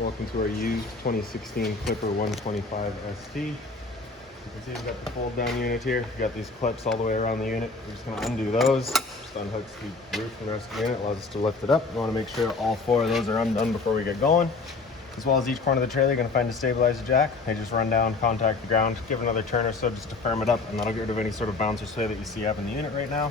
Welcome to our used 2016 Clipper 125 ST. You can see we've got the fold down unit here. We've got these clips all the way around the unit. We're just going to undo those. Just unhooks the roof and the rest of the unit. Allows us to lift it up. We want to make sure all four of those are undone before we get going. As well as each corner of the trailer, you're going to find a stabilizer jack. They just run down, contact the ground, give another turn or so just to firm it up, and that'll get rid of any sort of bounce or sway that you see up in the unit right now.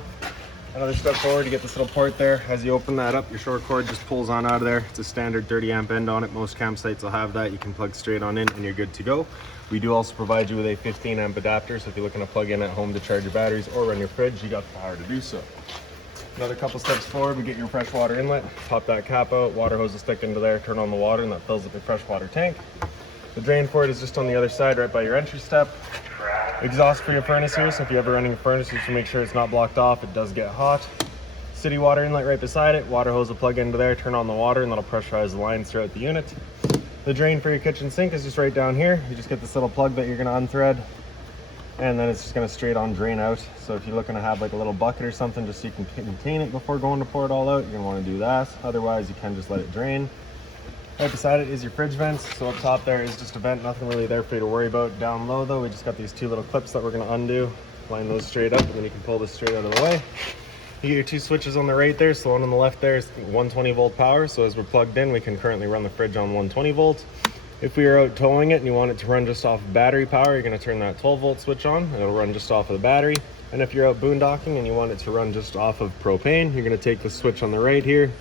Another step forward, you get this little port there. As you open that up, your short cord just pulls on out of there. It's a standard 30 amp end on it. Most campsites will have that. You can plug straight on in and you're good to go. We do also provide you with a 15 amp adapter, so if you're looking to plug in at home to charge your batteries or run your fridge, you got the power to do so. Another couple steps forward, we get your freshwater inlet. Pop that cap out, water hose will stick into there, turn on the water, and that fills up your freshwater tank. The drain for it is just on the other side, right by your entry step. Exhaust for your furnace here, so if you're ever running a furnace, just make sure it's not blocked off. It does get hot. City water inlet right beside it. Water hose will plug into there, turn on the water, and that'll pressurize the lines throughout the unit. The drain for your kitchen sink is just right down here. You just get this little plug that you're going to unthread, and then it's just going to straight on drain out. So if you're looking to have like a little bucket or something just so you can contain it before going to pour it all out, you're going to want to do that. Otherwise, you can just let it drain. Right beside it is your fridge vents. So up top there is just a vent, nothing really there for you to worry about. Down low though, we just got these two little clips that we're going to undo. Line those straight up, and then you can pull this straight out of the way. You get your two switches on the right there. So the one on the left there is 120 volt power. So as we're plugged in, we can currently run the fridge on 120 volts. If we are out towing it and you want it to run just off of battery power, you're going to turn that 12 volt switch on, and it'll run just off of the battery. And if you're out boondocking and you want it to run just off of propane, you're going to take the switch on the right here,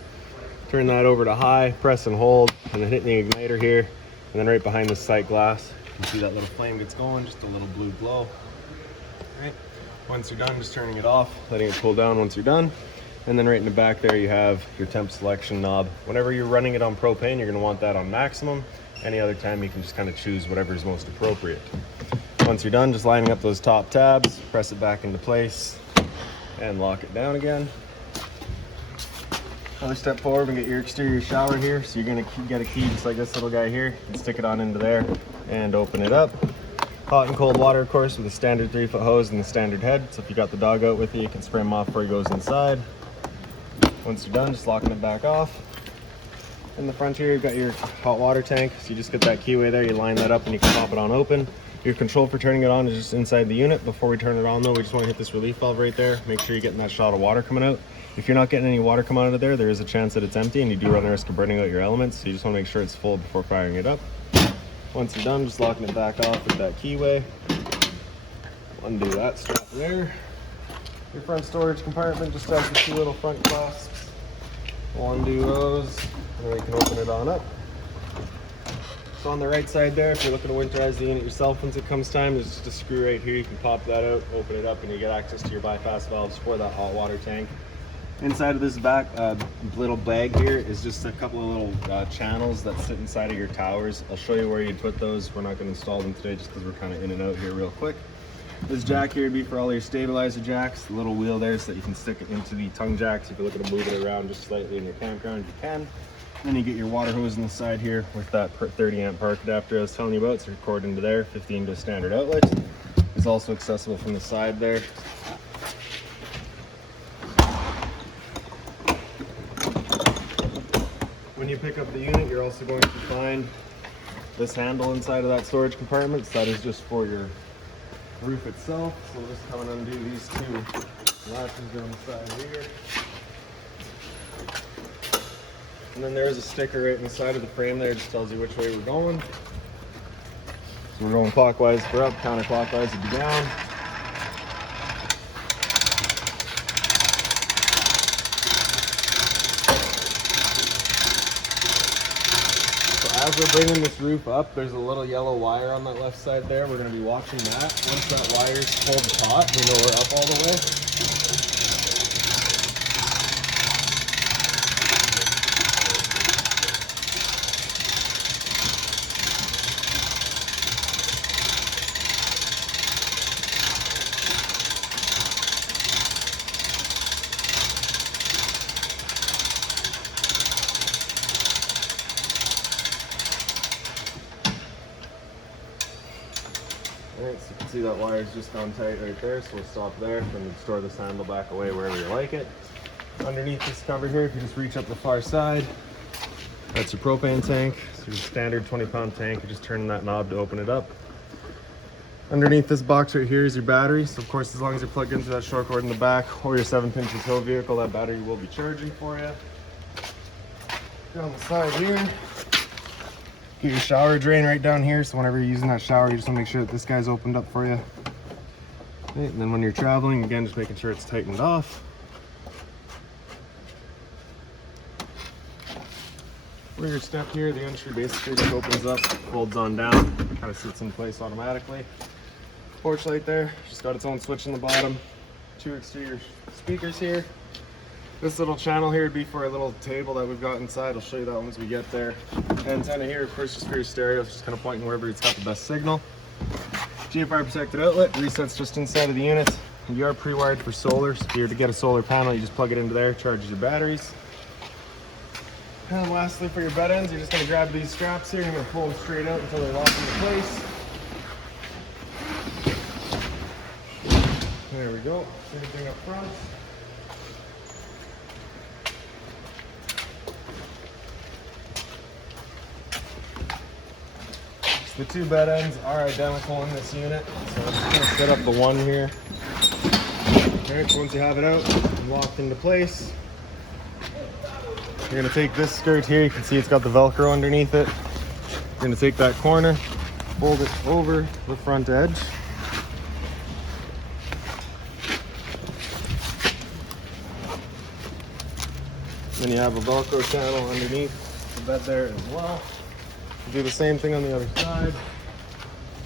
turn that over to high, press and hold, and then hit the igniter here. And then right behind the sight glass, you can see that little flame gets going, just a little blue glow. All right. Once you're done, just turning it off, letting it cool down once you're done. And then right in the back there, you have your temp selection knob. Whenever you're running it on propane, you're going to want that on maximum. Any other time, you can just kind of choose whatever is most appropriate. Once you're done, just lining up those top tabs, press it back into place, and lock it down again. Another step forward, we get your exterior shower here. So you're going to get a key just like this little guy here. You can stick it on into there and open it up. Hot and cold water, of course, with a standard 3-foot hose and the standard head. So if you got the dog out with you, you can spray him off before he goes inside. Once you're done, just locking it back off. In the front here, you've got your hot water tank. So you just get that keyway there, you line that up and you can pop it on open. Your control for turning it on is just inside the unit. Before we turn it on though, we just want to hit this relief valve right there. Make sure you're getting that shot of water coming out. If you're not getting any water coming out of there, there is a chance that it's empty and you do run the risk of burning out your elements. So you just want to make sure it's full before firing it up. Once you're done, just locking it back off with that keyway. Undo that strap there. Your front storage compartment just has the two little front clasps. We'll undo those, and then we can open it on up. So on the right side there, if you're looking to winterize the unit yourself once it comes time, there's just a screw right here. You can pop that out, open it up, and you get access to your bypass valves for that hot water tank. Inside of this back little bag here is just a couple of little channels that sit inside of your towers. I'll show you where you'd put those. We're not going to install them today just because we're kind of in and out here real quick. This jack here would be for all your stabilizer jacks. The little wheel there so that you can stick it into the tongue jacks. If you're looking to move it around just slightly in your campground, you can. Then you get your water hose on the side here with that 30 amp park adapter I was telling you about. So record into there, 15 to standard outlet. It's also accessible from the side there. When you pick up the unit, you're also going to find this handle inside of that storage compartment. So that is just for your roof itself. So we'll just come and undo these two latches on the side here. And then there is a sticker right inside of the frame there. It just tells you which way we're going. So we're going clockwise for up, counterclockwise would be down. As we're bringing this roof up, there's a little yellow wire on that left side there. We're going to be watching that. Once that wire's pulled taut, we know we're up all the way. Alright, so you can see that wire's just gone tight right there, so we'll stop there and then store this handle back away wherever you like it. Underneath this cover here, if you just reach up the far side, That's your propane tank. So your standard 20-pound tank. You're just turning that knob to open it up. Underneath this box right here is your battery. So of course, as long as you're plugged into that short cord in the back or your 7-pin tow vehicle, that battery will be charging for you. Down the side here, get your shower drain right down here. So whenever you're using that shower, you just want to make sure that this guy's opened up for you. Okay, and then when you're traveling, again, just making sure it's tightened off. For your step here, the entry basically just opens up, folds on down, kind of sits in place automatically. Porch light there, just got its own switch in the bottom. 2 exterior speakers here. This little channel here would be for a little table that we've got inside. I'll show you that once we get there. Antenna here, of course, just for your stereo. It's just kind of pointing wherever it's got the best signal. GFI protected outlet, resets just inside of the unit. You are pre-wired for solar, so if you're to get a solar panel, you just plug it into there, charges your batteries. And lastly, for your bed ends, you're just going to grab these straps here and you're going to pull them straight out until they're locked into place. There we go. Same thing up front. The 2 bed ends are identical in this unit, so I'm just going to set up the one here. Alright, so once you have it out and locked into place, you're going to take this skirt here. You can see it's got the Velcro underneath it. You're going to take that corner, fold it over the front edge. Then you have a Velcro channel underneath the bed there as well. Do the same thing on the other side.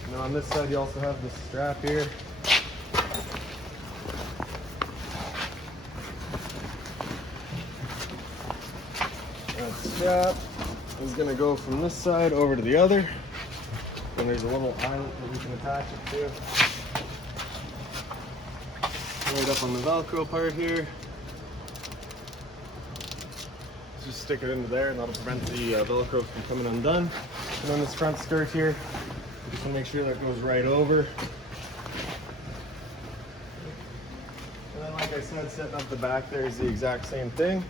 And on this side, you also have this strap here. That strap is going to go from this side over to the other. And there's a little eyelet that we can attach it to. Right up on the Velcro part here. Just stick it into there and that'll prevent the Velcro from coming undone. And on this front skirt here, you just want to make sure that goes right over. And then like I said, setting up the back there is the exact same thing.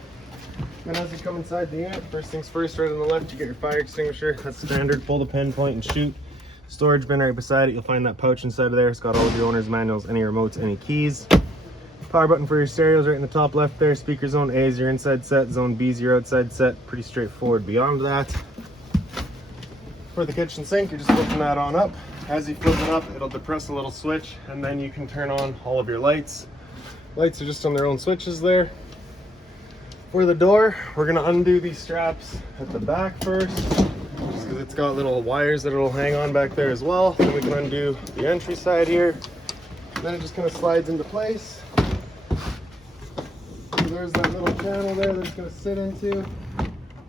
And as you come inside the unit, first things first, right on the left, you get your fire extinguisher. That's standard, pull the pin, point and shoot. Storage bin right beside it, you'll find that pouch inside of there. It's got all of your owner's manuals, any remotes, any keys. Power button for your stereos right in the top left there. Speaker zone A is your inside set, zone B is your outside set. Pretty straightforward beyond that. For the kitchen sink, you're just flipping that on up. As you flip it up, it'll depress a little switch and then you can turn on all of your lights. Lights are just on their own switches there. For the door, we're gonna undo these straps at the back first, just because it's got little wires that it'll hang on back there as well. Then we can undo the entry side here. Then it just kind of slides into place. So there's that little channel there that it's going to sit into.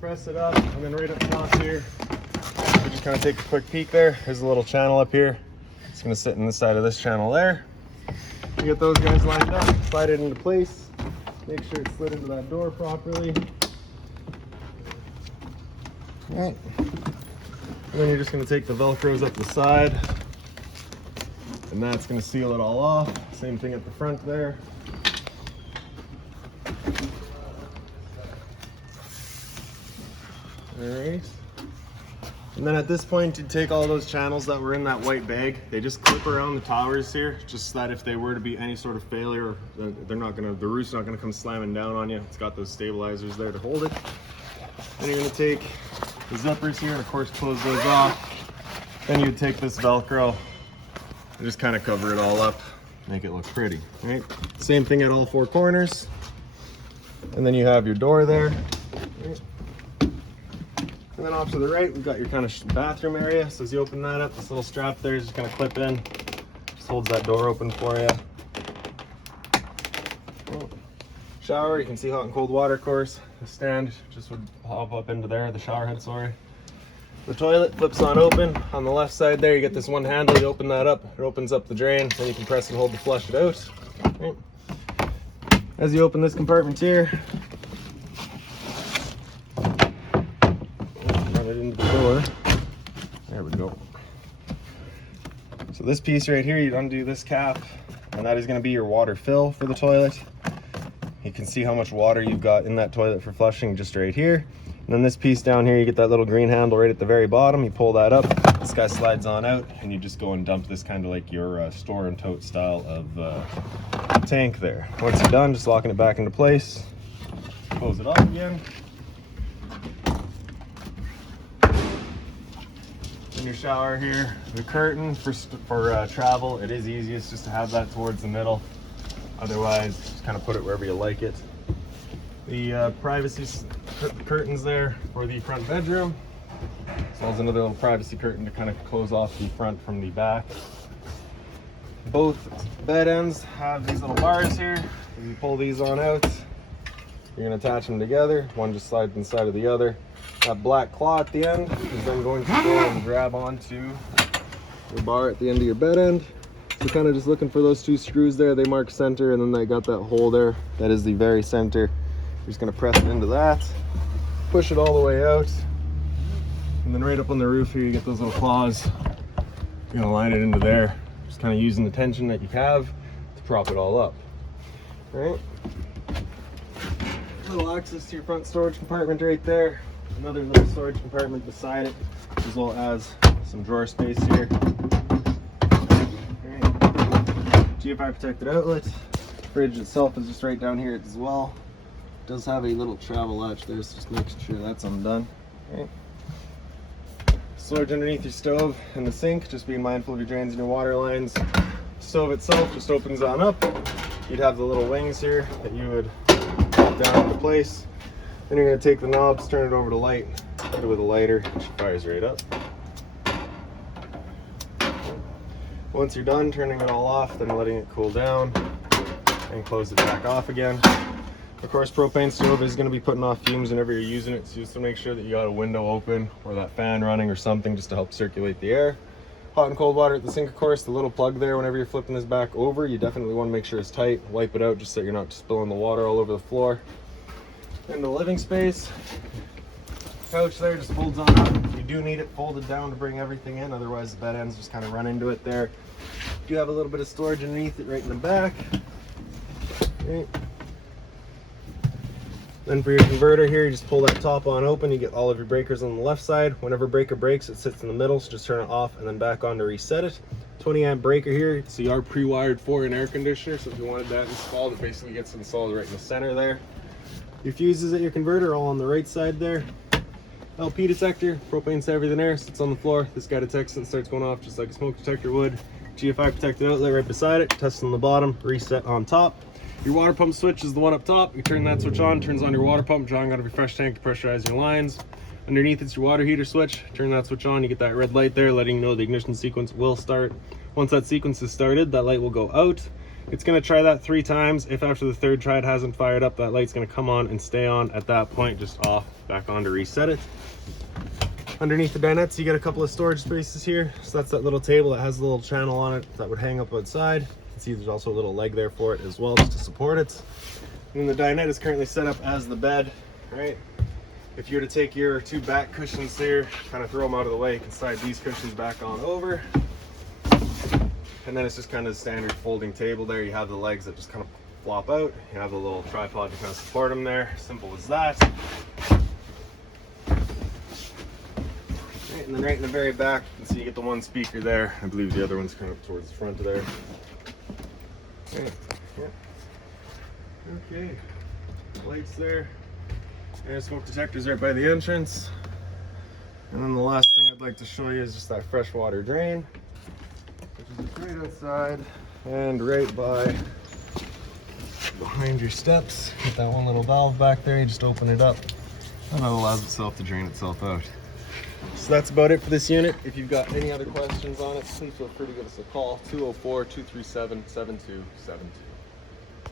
Press it up, and then right up top here, we just kind of take a quick peek there. There's a little channel up here. It's going to sit in the side of this channel there. You get those guys lined up, slide it into place. Make sure it's slid into that door properly. All right. And then you're just going to take the Velcros up the side, and that's going to seal it all off. Same thing at the front there. Alright. And then at this point, you take all those channels that were in that white bag. They just clip around the towers here, just so that if they were to be any sort of failure, the roof's not gonna come slamming down on you. It's got those stabilizers there to hold it. Then you're gonna take the zippers here and of course close those off. Then you'd take this Velcro and just kind of cover it all up, make it look pretty, right? Same thing at all 4 corners. And then you have your door there. Right? And then off to the right, we've got your kind of bathroom area. So as you open that up, this little strap there is just gonna clip in. Just holds that door open for you. Shower, you can see hot and cold water course. The stand just would hop up into there, the shower head, sorry. The toilet flips on open. On the left side there, you get this one handle, you open that up, it opens up the drain, then you can press and hold to flush it out. Right. As you open this compartment here, run it into the door. There we go. So this piece right here, you'd undo this cap, and that is going to be your water fill for the toilet. You can see how much water you've got in that toilet for flushing just right here. And then this piece down here, you get that little green handle right at the very bottom. You pull that up, this guy slides on out, and you just go and dump this kind of like your store and tote style of tank there. Once you're done, just locking it back into place, close it off again. In your shower here, the curtain for travel, it is easiest just to have that towards the middle. Otherwise, just kind of put it wherever you like it. The privacy curtains there for the front bedroom, as well as another little privacy curtain to kind of close off the front from the back. Both bed ends have these little bars here. If you pull these on out, you're going to attach them together. One just slides inside of the other. That black claw at the end is then going to go and grab onto the bar at the end of your bed end. So kind of just looking for those two screws there. They mark center, and then they got that hole there. That is the very center. You're just going to press it into that, push it all the way out, and then right up on the roof here you get those little claws. You're going to line it into there, just kind of using the tension that you have to prop it all up. All right, little access to your front storage compartment right there. Another little storage compartment beside it, as well as some drawer space here. Right. GFI protected outlet. Fridge itself is just right down here as well. Does have a little travel latch there, so just making sure that's undone. Right. Storage underneath your stove and the sink, just being mindful of your drains and your water lines. Stove itself just opens on up. You'd have the little wings here that you would pop down into place. Then you're going to take the knobs, turn it over to light, hit it with a lighter, it fires right up. Once you're done turning it all off, then letting it cool down and close it back off again. Of course, propane stove is going to be putting off fumes whenever you're using it, so just to make sure that you got a window open or that fan running or something just to help circulate the air. Hot and cold water at the sink, of course, the little plug there, whenever you're flipping this back over, you definitely want to make sure it's tight. Wipe it out just so you're not spilling the water all over the floor. In the living space, couch there just folds on up. You do need it folded down to bring everything in, otherwise the bed ends just kind of run into it there. You do have a little bit of storage underneath it right in the back. Okay. Then for your converter here, you just pull that top on open, you get all of your breakers on the left side. Whenever breaker breaks, it sits in the middle, so just turn it off and then back on to reset it. 20 amp breaker here, so you are pre-wired for an air conditioner, so if you wanted that installed, it basically gets installed right in the center there. Your fuses at your converter are all on the right side there. LP detector, propane to everything there, sits on the floor. This guy detects it and starts going off just like a smoke detector would. GFI protected outlet right beside it, test on the bottom, reset on top. Your water pump switch is the one up top. You turn that switch on, turns on your water pump, drawing out of your fresh tank to pressurize your lines. Underneath it's your water heater switch. Turn that switch on, you get that red light there letting you know the ignition sequence will start. Once that sequence is started, that light will go out. It's going to try that 3 times. If after the 3rd try it hasn't fired up, that light's going to come on and stay on. At that point, just off, back on to reset it. Underneath the dinettes, you get a couple of storage spaces here. So that's that little table that has a little channel on it that would hang up outside. You can see there's also a little leg there for it as well, just to support it. And then the dinette is currently set up as the bed, right? If you were to take your 2 back cushions there, kind of throw them out of the way, you can slide these cushions back on over. And then it's just kind of a standard folding table there. You have the legs that just kind of flop out. You have the little tripod to kind of support them there. Simple as that. Right, and then right in the very back, you can see you get the 1 speaker there. I believe the other one's kind of towards the front of there. Okay. Yeah. Okay. Lights there. Air smoke detectors right by the entrance. And then the last thing I'd like to show you is just that freshwater drain, which is right outside and right behind your steps. Get that one little valve back there, you just open it up and it allows itself to drain itself out. So that's about it for this unit. If you've got any other questions on it, please feel free to give us a call, 204-237-7272.